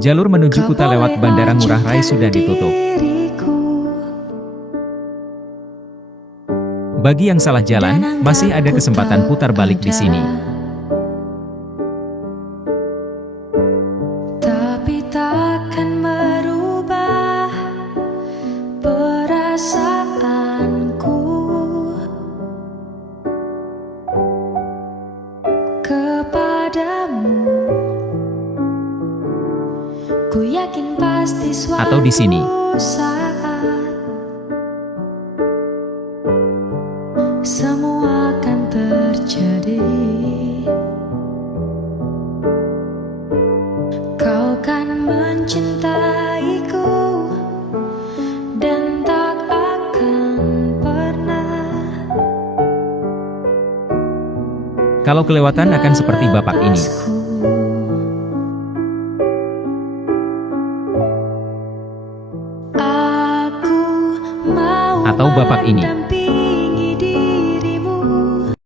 Jalur menuju Kuta lewat Bandara Ngurah Rai sudah ditutup. Bagi yang salah jalan, masih ada kesempatan putar balik di sini. Tapi takkan merubah perasaanku kepadamu. Ku yakin pasti Atau di sini. saat semua akan terjadi. Kau kan mencintaiku dan tak akan pernah. Kalau kelewatan akan seperti bapak ini. melepasku. Aku mau Atau bapak ini. mendampingi